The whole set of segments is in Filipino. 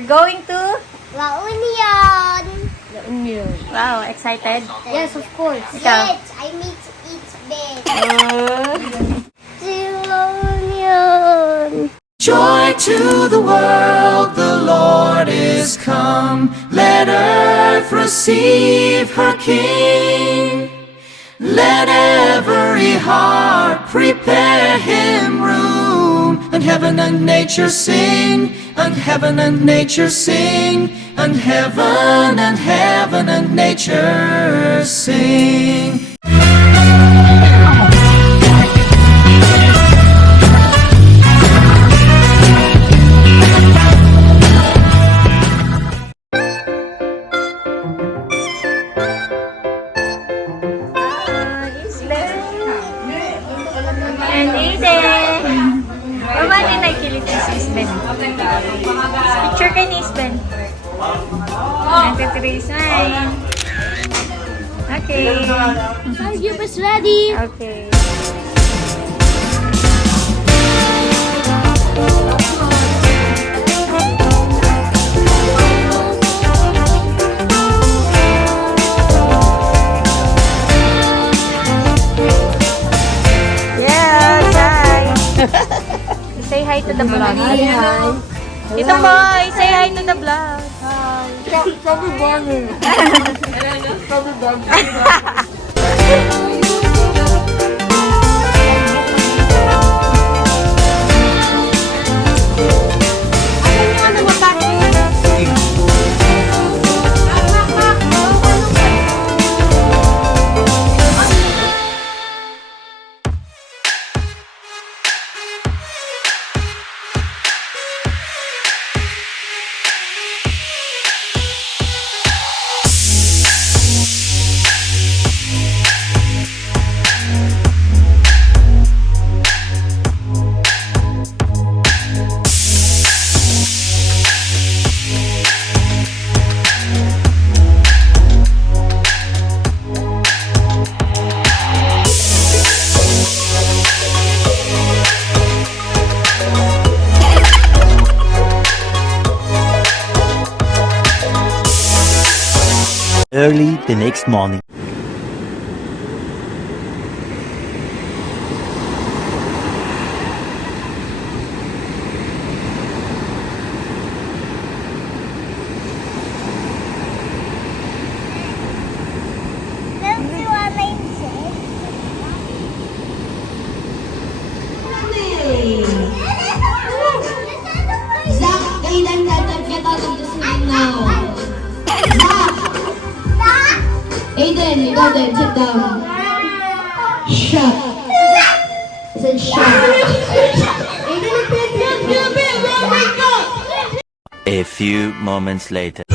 We're going to La Union. La Union. Wow, excited? Yes, of course. Ikaw? Yes, I need to eat big. To La Union. Joy to the world, the Lord is come. Let earth receive her King. Let every heart prepare him room. And heaven and nature sing, and heaven and nature sing, and heaven and nature sing. And Aiden! Pamali na kilit si Isben. Picture kay ni Isben. Nagtitrace mine. Okay. You was ready. Okay. Yes, hi. Say hi to the vlog. Hi. Ito boy, say hi to the vlog. Sabi bunny. Sabi bunny. Early the next morning. Don't you want my shake? Zach, kailan tatag ka tatagdasin na? Zach! Aiden, ikaw din, sit down. Shut. I said shut. Aiden, A few moments later.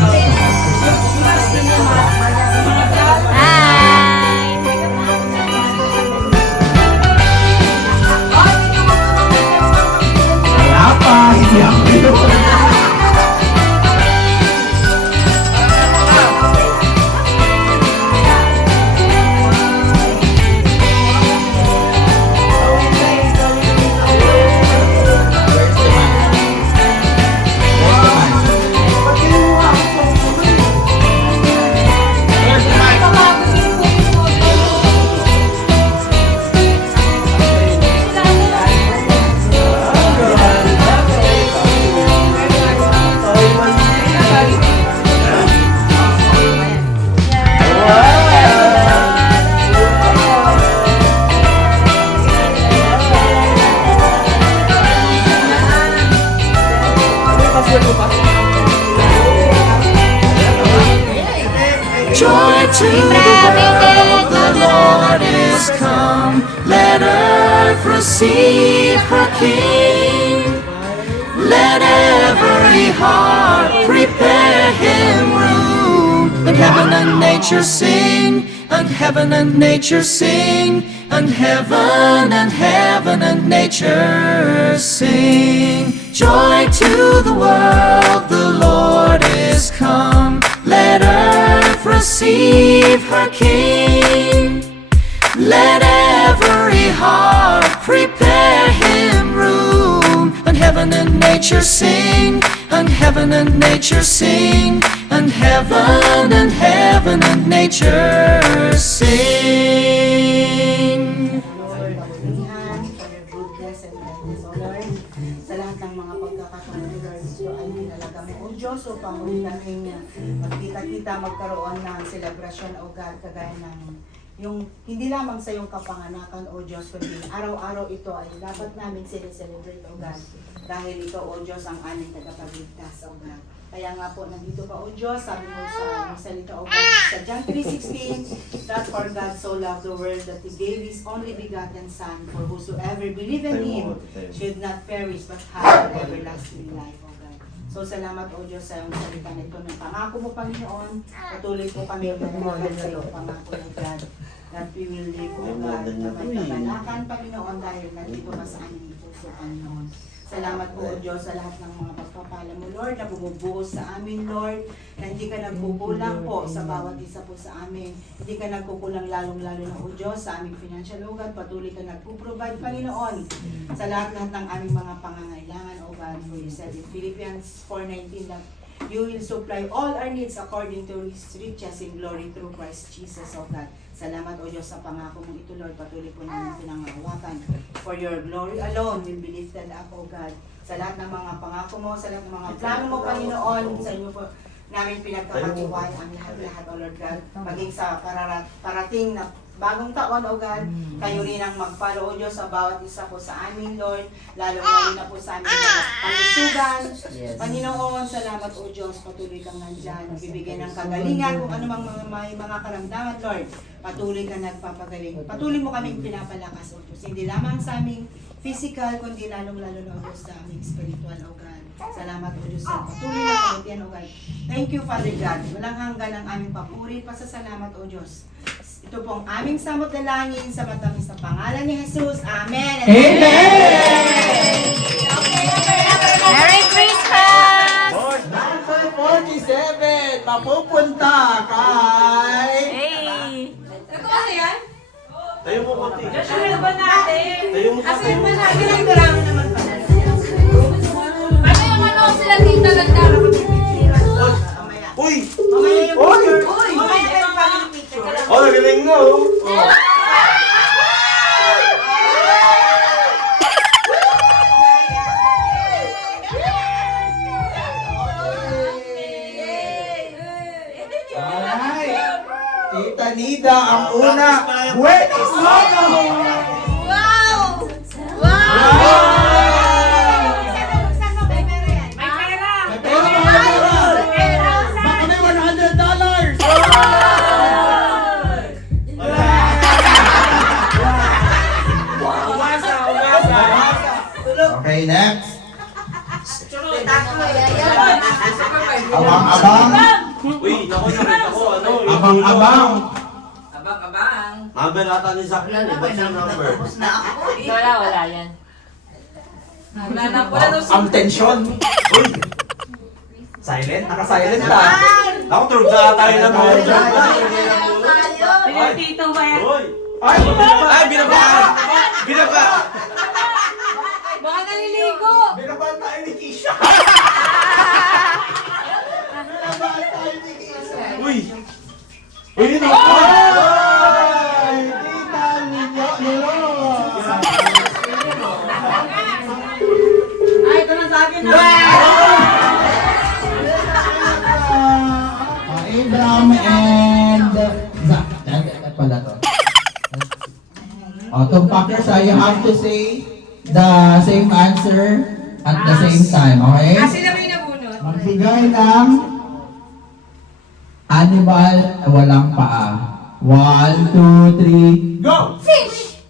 Joy to the world, the Lord is come. Let earth receive her King. Let every heart prepare him room. And heaven and nature sing, and heaven and nature sing, and heaven and nature sing. Joy to the world, the Lord is come. Let earth receive her King. Let every heart prepare him room. And heaven and nature sing, and heaven and nature sing, and heaven and nature sing. For your goodness and kindness, O Lord. Sa lahat ng mga pagkakataon, O Lord, ito ay nilalaga mo, O Diyos, upang muli kaming magkita-kita, magkaroon ng selebrasyon, O God, kagaya ng yung hindi lamang sa iyong kapanganakan, O Diyos, kundi araw-araw ito ay dapat namin sineselebrate, O God. Dahil ito, O Diyos, ang aming tagapagligtas, O God. Kaya nga po, nandito ka, O Diyos, sabi mo sa salita, O God, sa John 3:16, that for God so loved the world that He gave His only begotten Son, for whosoever believe in Him should not perish but have everlasting life, O God. So salamat, O Diyos, sa iyong salita na ito. Ng pangako mo, Panginoon, patuloy po kami mananagal sa iyong pangako, O God, that we will live, O God, na may kapanakan, Panginoon, dahil nandito ka sa aming puso, Panginoon. Salamat po, O Diyos, sa lahat ng mga pagpapala mo, Lord, na bumubuhos sa amin, Lord, na hindi ka nagkukulang po sa bawat isa po sa amin. Hindi ka nagkukulang lalong-lalo na, O Diyos, sa aming financial, O God, patuloy ka nagpo-provide, Panginoon, sa lahat-lahat ng aming mga pangangailangan, O God, for you said in Philippians 4:19 that you will supply all our needs according to His riches in glory through Christ Jesus, O God. Salamat, O Diyos, sa pangako mong ito, Lord. Patuloy po namin pinangahawakan. For your glory alone will be lifted up, O God. Sa lahat ng mga pangako mo, sa lahat ng mga plano mo, Panginoon, sa inyo po namin pinagkakatiwala ang lahat-lahat, O Lord God. Maging sa parating na bagong taon, O God, kayo rin ang magpalo, O Diyos, sa bawat isa po sa amin, Lord, lalo-lalo na po sa amin mga panusugan. Panginoon, salamat, O Diyos, patuloy kang nandyan, nagbibigay ng kagalingan, kung ano mang may mga karamdaman, Lord, patuloy kang nagpapagaling. Patuloy mo kaming pinapalakas, O Diyos, hindi lamang sa aming physical, kundi lalong-lalo na, O Diyos, sa aming spiritual, O God. Salamat, O Diyos, sa patuloy na kamutian, O God. Thank you, Father God. Walang hanggan ang aming papuri, pasasalamat, O Diyos. Ito pong aming samot na langin sa matamis na pangalan ni Jesus. Amen. Merry Christmas! Number 47, mapupunta kay... Hey! Tayo mo konti. Ano ba natin? Tayo mo konti. Pinagdarama naman pala. Ano yung ano sila tita nagdarama? Uy! Mamaya yung Uy! picture. Mamaya yung family picture. Oh, nagaling nga oh. Alright. Tita Nida ang una. Buenos Aires! Wow! Baka may $100! Okay, next. Abang-abang. Uy, naku, nakita ko ano. Abang-abang. Number ata ni Zach yan eh. What's your number? Wala yan. Ang tensyon. Uy! Silent? Naka-silent ka. Ako, tulog na tayo ng mga dyan. Pinagtito ba yan? Uy! Ay, Ay, binaba! Binaba! Baka naliligo! binabahan tayo ni Kisha. Binabahan tayo ni Kisha. Uy! Uy, yun ako! Ay, tita ninyo, nilo. Ay, ito na sa akin na. Abraham and Zach. Pala to. Itong packers, you have to say the same answer at the same time, okay? Sila may nabunot. Magbigay ng animal na walang paa. 1, 2, 3, go! Fish!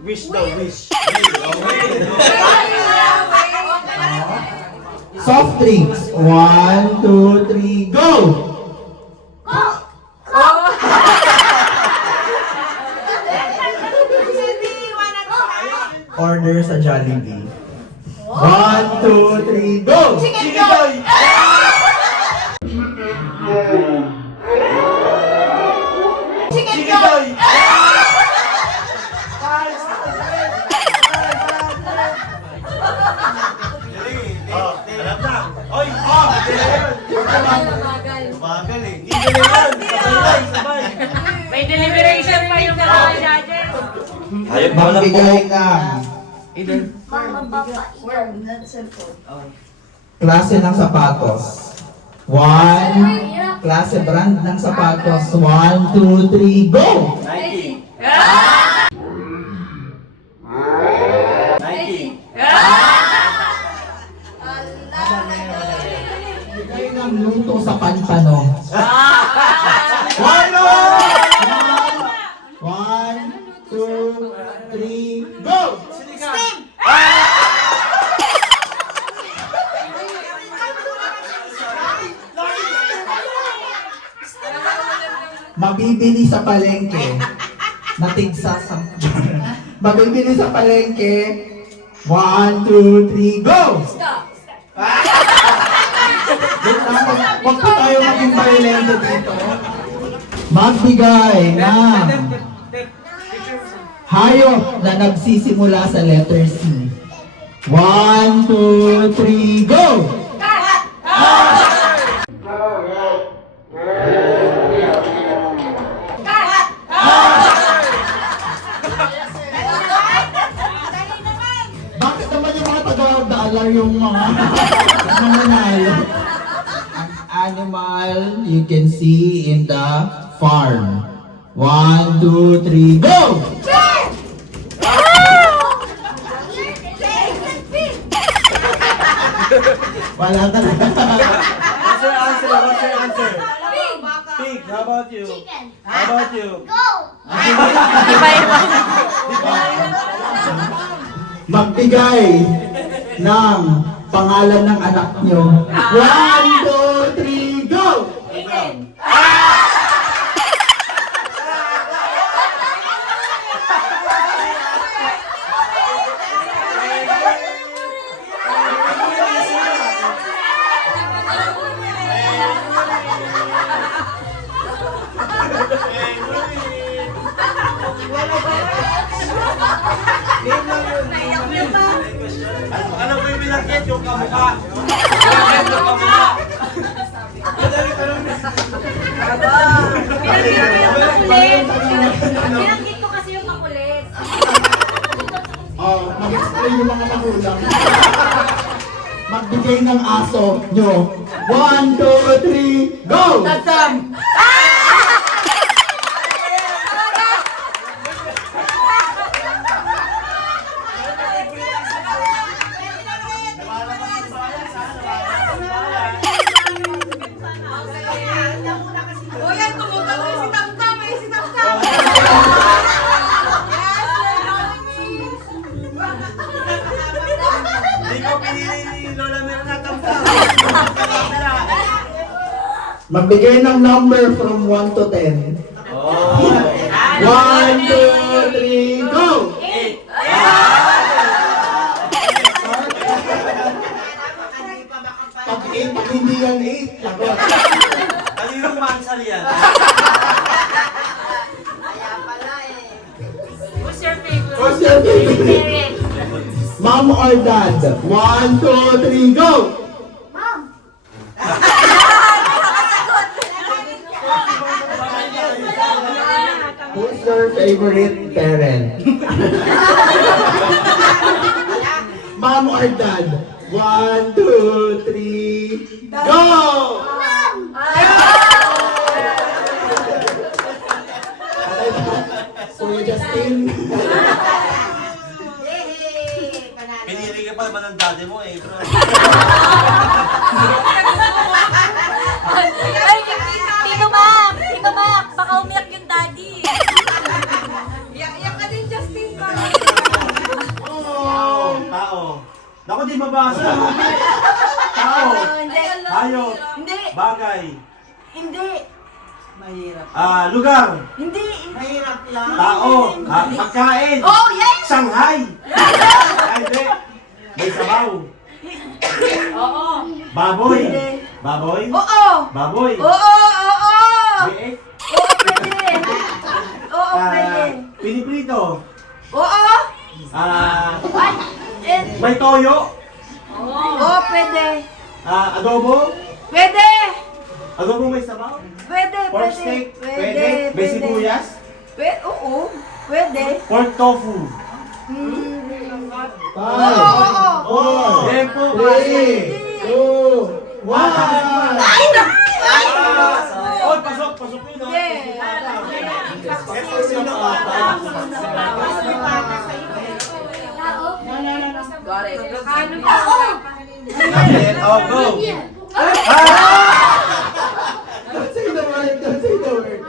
Wish daw, wish. Soft drinks. 1, 2, 3, go! Order sa Jollibee. 1, 2, 3, go! Chicken joy! Chicken joy! Bagal eh. Hindi na yan. Sabay, sabay. May deliberation pa yung mga judges. Ayun ba lang po? Magbigay ng klase ng sapatos. 1, klase brand ng sapatos. 1, 2, 3, go! Nike. Nike. Bigay ng luto sa panpano. Why no? 1, 2, 3, go! Mabibili sa palengke. Natigsa sa... Mabibili sa palengke. 1, 2, 3, go! Wait lang, huwag po tayo maging violento dito. Magbigay ng hayop na nagsisimula sa letter C. 1, 2, 3, go! Bakit naman yung mga taga-dollar yung mga nanalo? An animal you can see in the farm. 1, 2, 3, go! Wala talaga. What's your answer? What's your answer? Pig. How about you? How about you? Go! Magbigay ng pangalan ng anak nyo. 1, 2, 3, go! Alam mo yung binakit yung kamukha. Binakit yung kamukha. Madali tanong na. Binanggit ko kasi yung makulit. Oh, mag-explain yung mga magulang. Magbigay ng aso nyo. 1, 2, 3, go! Tatam! Hindi ko pinili ni Lola Mera na tamtam. Magbigay ng number from 1 to 10. 1, 2, 3, go! Pag 8, pag hindi yan 8, lagot. Kalinong mansal yan. Who's your favorite? What's your favorite? Parent. Mom or dad? 1, 2, 3, go! Mom! Who's your favorite parent? Mom or dad? 1, 2, 3, go! Kuya Justin. Pinili ka pa naman ng daddy mo eh, bro. Ay, Tito Mac! Tito Mac! Baka umiyak yung daddy. Iyak ka din, Justin. Tao. Naku, di mabasa. Tao. Hayop. Hindi. Bagay. Hindi. Mahirap. Lugar. Hindi. Mahirap lang. Tao. Pagkain. Oh, yes! Shanghai. Hindi. May sabaw. Oo. Baboy. Baboy. Oo. Baboy. Oo, oo. Biik. Oo, pwede. Oo, pwede. Piniprito. Oo. Ay, May toyo. oo, pwede. Adobo. Pwede. Ano mo may sabaw? Pwede, Pork steak? Pwede? May sibuyas? Pwede, oo. Pwede. Pork tofu? Five, four, Tempo! three, two, one. Oh, pasok! Pasok yun, ha? Ito sino pa? Got it. Natin, oh, go! Don't say the word, don't say the word.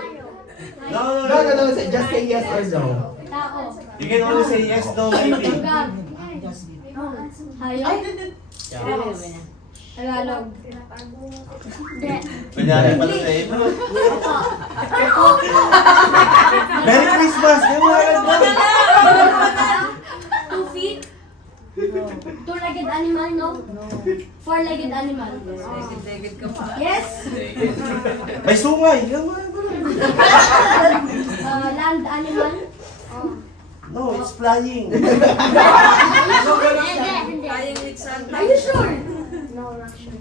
No, No, just say yes or no. You can only say yes, no, maybe. Tagalog. Kunyari pala sa ito. Merry Christmas! May mga ganda! 2 feet? Two-legged animal, no? Four-legged animal. Yes? May sungay! Land animal? No, it's flying. Are you sure? No, not sure.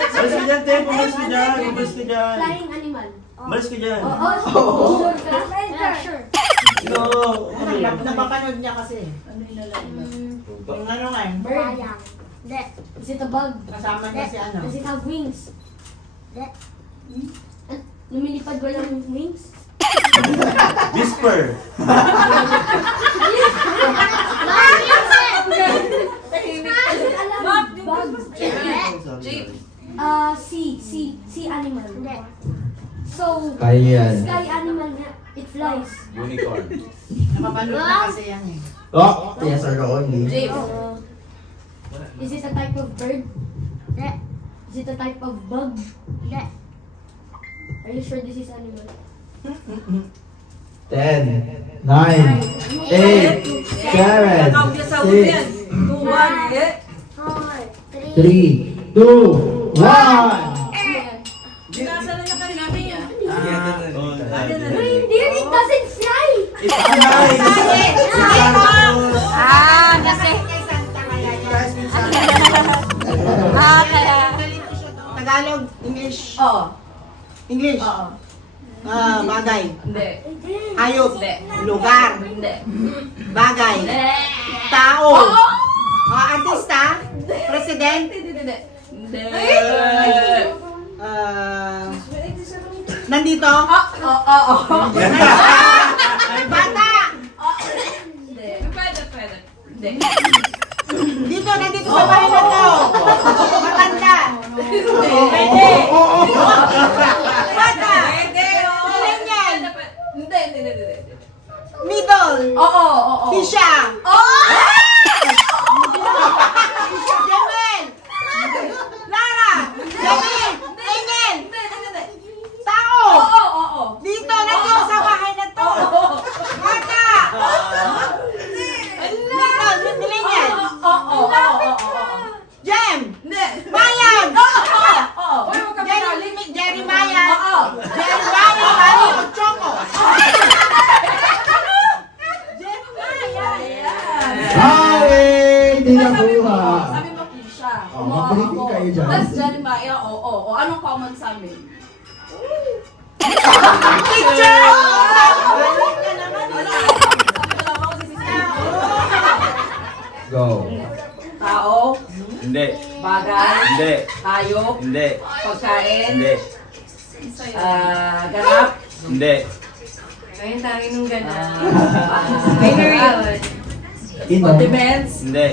Malis ka dyan, Tempo! Malis ka dyan! Malis ka dyan! Flying animal. Malis ka dyan! Sure ka? Sure. No! Napapanood niya kasi. Yung ano nga, Bird. Is it a bug? kasama niya si ano. Does it have wings? Lumilipad ba yung wings? Whisper! Sea animal. So, Kaya yan. sky animal nga. It flies. Unicorn. Napapanood na kasi yan eh. Oh, yes or no only. Is it a type of bird? Is it a type of bug? Are you sure this is animal? 10, 9, 8, 7, 6, 3, 2, 1. Reindeer, it doesn't fly! Ah, kasi. Ah, kaya. Tagalog, English. Oo. English. Oo. Bagay. Hindi. Hayop. Hindi. Lugar. Hindi. Bagay. Hindi. Tao. Artista. President. Hindi. Hindi. Nandito. Oo. Bata. Hindi. Pwede. Hindi. Dito, nandito sa bahay na to. Matanda. Pwede. Bata. Pwede. Millennial. Hindi. Middle. Oo. Tisha. Oo. Jamel. Lara. Jamil. Engel. Tao. Oo. Dito, nandito sa bahay na to. Bata. Middle. Millennial. Oo. Jem. Hindi. Mayan. Oo. Jerry Mayan. Oo. Jerry Mayan. Mari Ochoco. Jerry Mayan. Ay, hindi nakuha. Sabi mo siya. Oh, mag-briefing kayo dyan. Tapos dyan ba? Oo. Anong common sa amin? Teacher. Go. Tao, Hindi. bagay, Hindi. hayop, Hindi. pagkain, Hindi. ganap, Hindi. condiments, Hindi.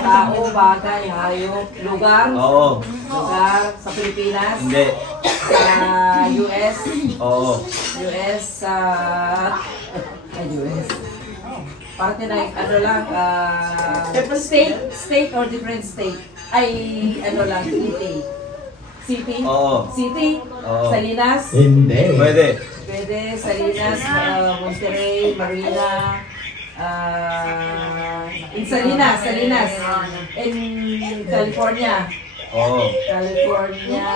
tao, bagay, hayop, lugar, Oo. lugar sa Pilipinas, Hindi. sa US, Oo. US. Parte na ano lang, state or different state. Ay, ano lang, city. City? Oo. City? Oo. Salinas? Hindi. Pwede. Pwede, Salinas, Monterrey, Marina, in Salinas. In California. Oo. California.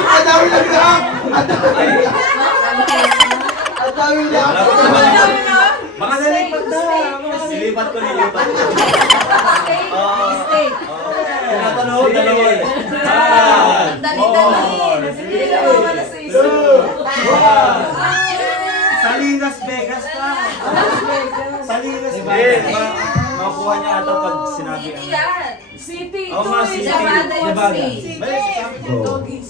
Ang dami lang na! Ang dami lang! Baka Lilipat ko. Tinatanong, dalawa eh. Dali-dali. Hindi na mawala sa isip. Salinas, Vegas pa. Salinas, Vegas. Makuha niya ata pag sinabi. City. Oo nga, city. Nevada.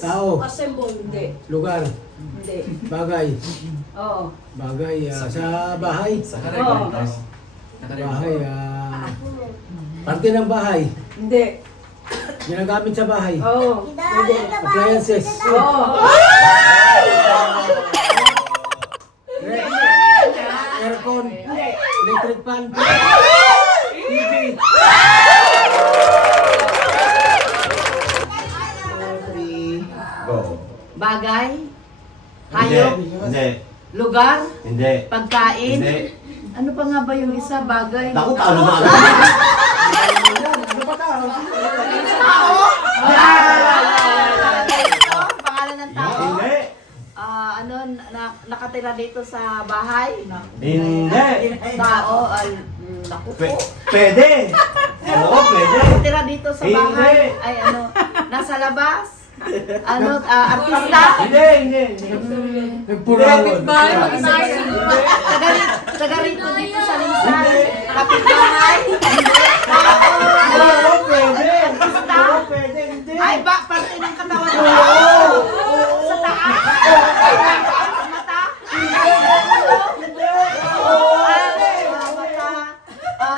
Tao, Assemble. Hindi. lugar, Hindi. bagay. Oo. Bagay sa bahay. Oo. Bahay, parte ng bahay. Hindi. Ginagamit sa bahay. Oo. Appliances. Oo. Aircon. Electric fan. TV. Go. Bagay, hayop, Hindi. lugar, Hindi. pagkain. Hindi. Ano pa nga ba yung isa? Bagay, Naku, talo na. pangalan ng tao. Hindi. Nakatira dito sa bahay. Hindi. Tao, naku po. Pwede. Oo, pwede. Nakatira dito sa Hindi. bahay. Ay nasa labas. Artista. Hindi. Nagpurawon. Taga rito dito sa Linsan. Kapitbahay. Oo, pwede. Artista. Oo, pwede. Hindi. Ay, parte ng katawan mo. Sa taas. Sa mata.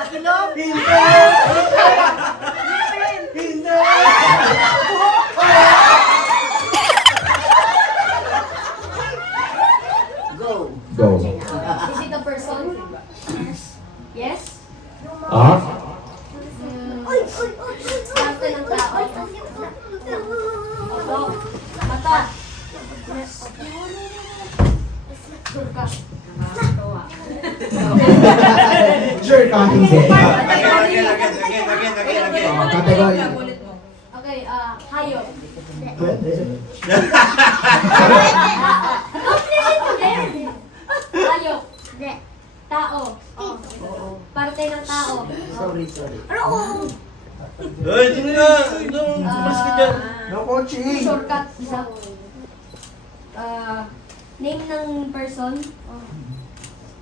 Ilong. Go. Is it a person? Yes? Off. Parte ng tao. Opo. Mata. Surka. Sure ka, hindi. Again. Category. Okay, hayop. Pwede. Hayop. Tao. Parte ng tao. Sorry. Ay, hindi nga. Mas ka dyan. No coaching. Shortcut. Isa. Name ng person.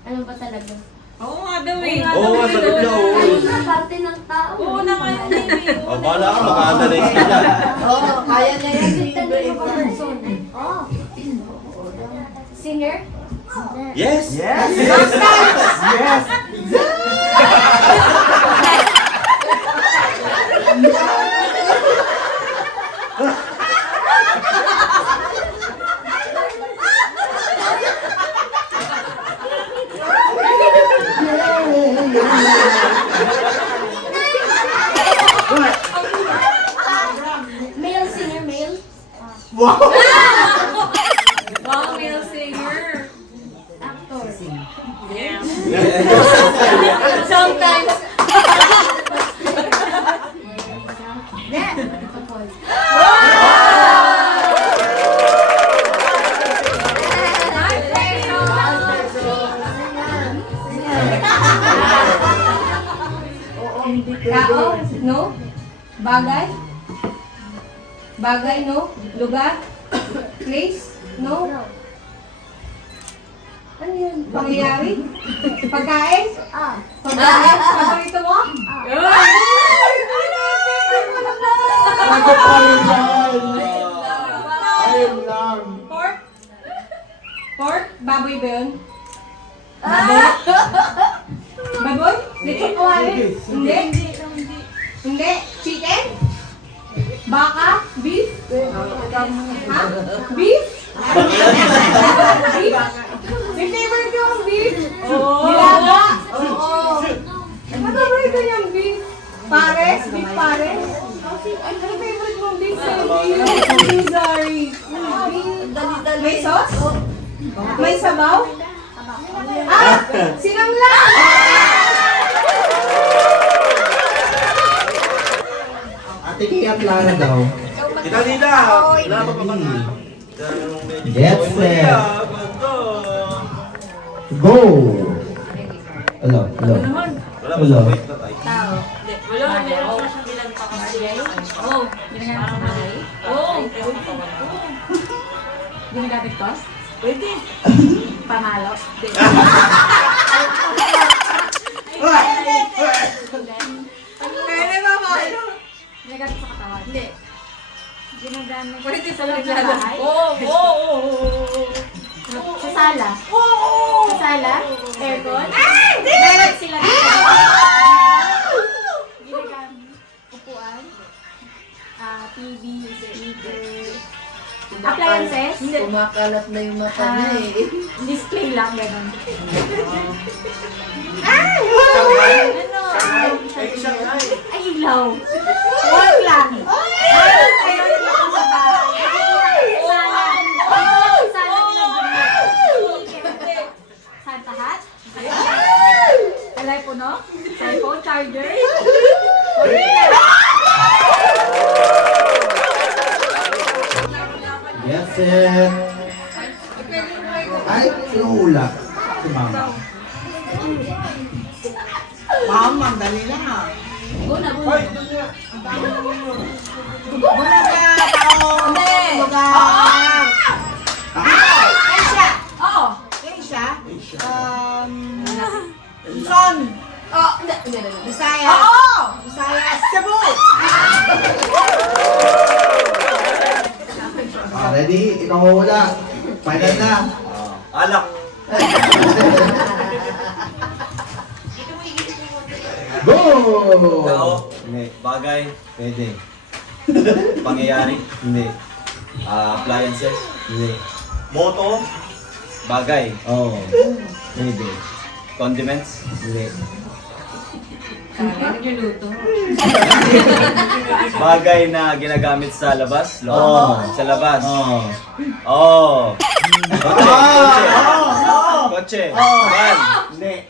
Ano ba talaga? Oo nga daw eh. Oo nga, sagot niya. Ano na parte ng tao? Oo naman yun. O, bala ka, maka-analyze ka dyan. Oo, kaya na yan si Name ng person. Oh. Singer? Yes. Yes. Male singer, male? Wow. Wow, male singer. Actor. Sometimes. Tao? No? Bagay? Bagay, no? Lugar? Place? No? Ano yun? Pangyayari? Pagkain? Pagkain? Paborito mo? Ako pa rin yan. Ayun lang. Pork? Pork? Baboy ba yun? Baboy? Baboy? Lechon kawali? Hindi? Hindi? Chicken? Baka? Beef? Ha? Beef? Beef? May favorite yung beef? Nilaga? Oo. Ano favorite yung beef? Pares? Beef pares? Ano favorite mong beef? Sorry. May sauce? May sabaw? Sinanglang! Ate Kia Clara daw. Tita. Wala pa pa. Get set. Go. Hello. Wala Wala. Tao. Wala na, meron na siyang bilang pakasiyay. Oo. Ginagamit sa bahay? Oo. Ginagamit ko? Pwede. Pamalo? Hindi. Ginagamit sa katawan? Hindi. Ginagamit sa loob ng bahay? Oo. Sa sala? Sa sala? Aircon? Meron sila dito. Ginagamit. Upuan? TV, speaker. Appliances? Hindi. Kumakalat na yung mata niya eh. Display lang, gano'n. Ay, ilaw. Wag lang. Sana Santa hat? Telepono? Cellphone? Charger? Yes, sir. Ay, sinula. Si mama. Ma'am, dali lang ha. Guna. Muna ka, tao. Lugar. Asia. Oo. Asia. Luzon. Bisaya. Bisaya. Cebu. Ready? Ikaw mawala. Final na. Alak. Go! Tao. Hindi. Bagay. Pwede. Pangyayari. Hindi. Appliances. Hindi. Moto. Bagay. Oh. Pwede. Condiments. Hindi. Bagay na ginagamit sa labas. Oo. Sa labas. Oh. Oh. Kotse. Van. Hindi.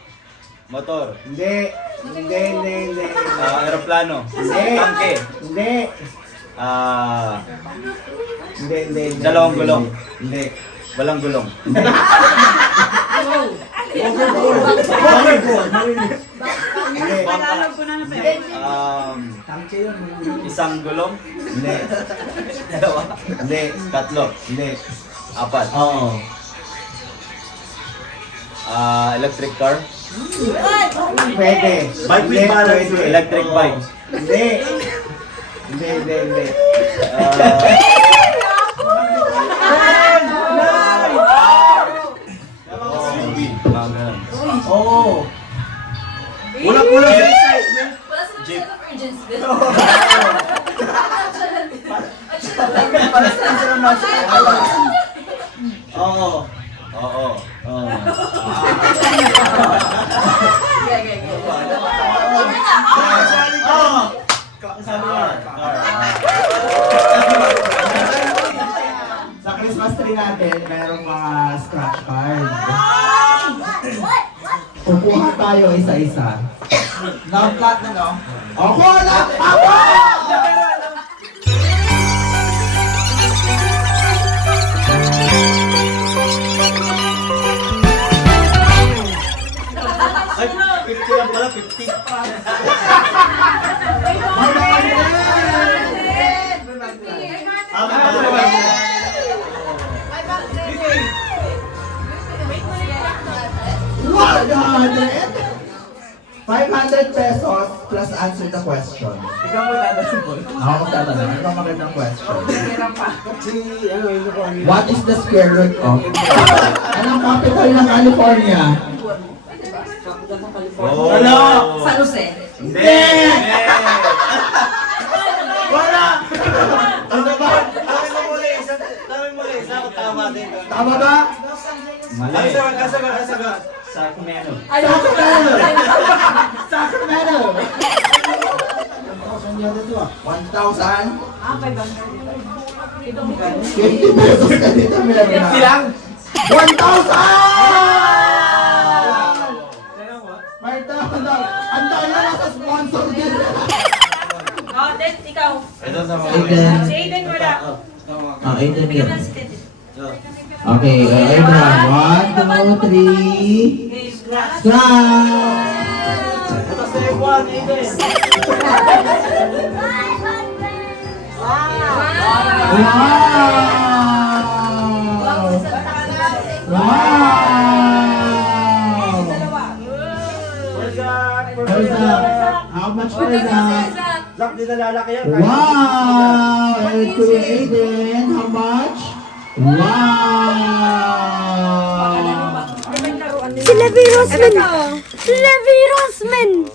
Motor. Hindi. Hindi. Aeroplano. Hindi. Tangke. Hindi. Hindi. Dalawang gulong. Hindi. Walang gulong. Hindi. Isang gulong. Hindi. Dalawa. Hindi. Tatlo. Hindi. Apat. Oo. Electric car. Pwede. Bike with Hindi, balance. pwede. Electric Oo. bike. Hindi. Hindi. Oo. Wala Jeep. Oo. Oo. Sa Christmas tree natin, merong mga scratch card. Kukuha tayo isa-isa. Lahat na no? Ako na! Ako! Ay, 50 lang pala, 50. $500 pesos plus answer the question. Ikaw mo tatanong. Ako magtatanong. Ito ang magandang question. Ano, What is the square root of? Anong capital ng California? Wala! San Jose. Hindi! Wala! Ano ba? Tama mo isa, ako tama din. Tama ba? Mali. Asaga. Sacramento. Sacramento! 1,000? 50 pesos ka dito, Milagro. Silang. 1,000! 5,000! Ang tayo na sa sponsor din. Then, ikaw. Ito sa mga Aiden. Si Aiden wala. Aiden Bigyan yun. mo si Tete. Okay, Abraham. 1, 2, 3. Strike! 1, Aiden. Wow! Where's that? Where's that? How much for that? Zach, di nalalaki yan. Wow! And to Aiden, how much? Wow! Si Levi Rosman! Si Levi Rosman!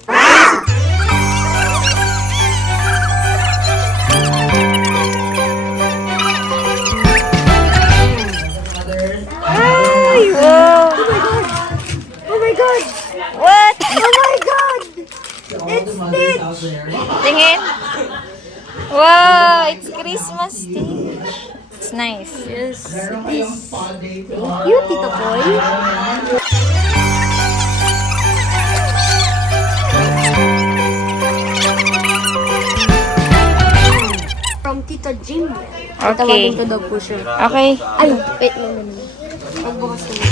Ay! Oh my God! What? Oh my God! It's Stitch! Tingin. Wow, it's Christmas Stitch. It's nice. Yes, Meron kayong spa day you, Tito Boy. From Tito Jim. Okay. Tawagin ko daw po siya. Okay. Ay, wait lang naman. Magbukas ko na.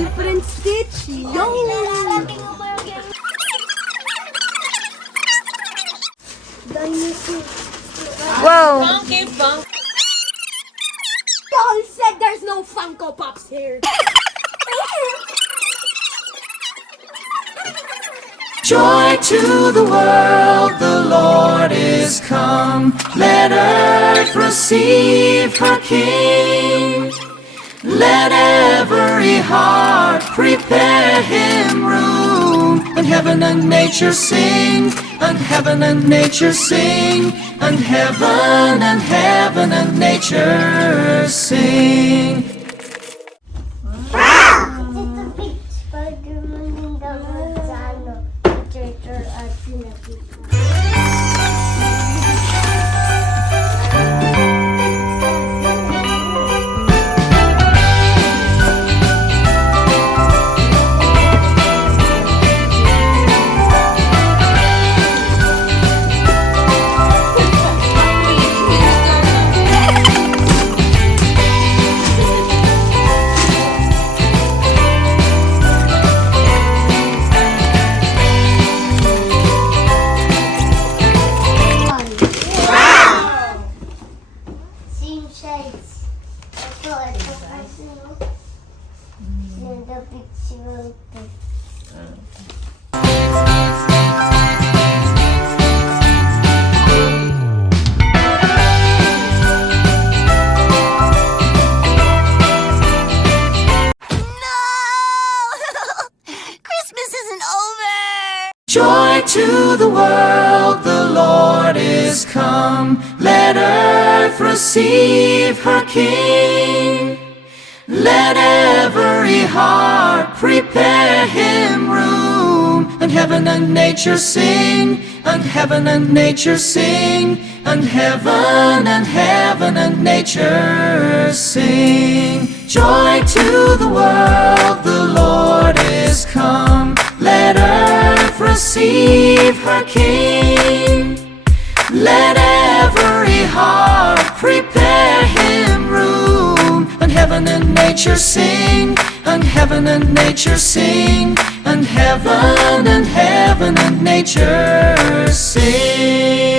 Different Stitch. Yo! Dinosaur. Wow. Y'all said there's no Funko Pops here. Joy to the world, the Lord is come. Let earth receive her King. Let every heart prepare him room. And heaven and nature sing, and heaven and nature sing, and heaven and nature sing. Spider-Man din daw sa ano, theater at pinapito. Same size. Ito kasi, no? Ganda picture ito. Joy to the world, the Lord is come. Let earth receive her King. Let every heart prepare him room. And heaven and nature sing, and heaven and nature sing, and heaven and nature sing. Joy to the world, the Lord is come. Let earth receive her King. Let every heart prepare him room. And heaven and nature sing, and heaven and nature sing, and heaven and nature sing.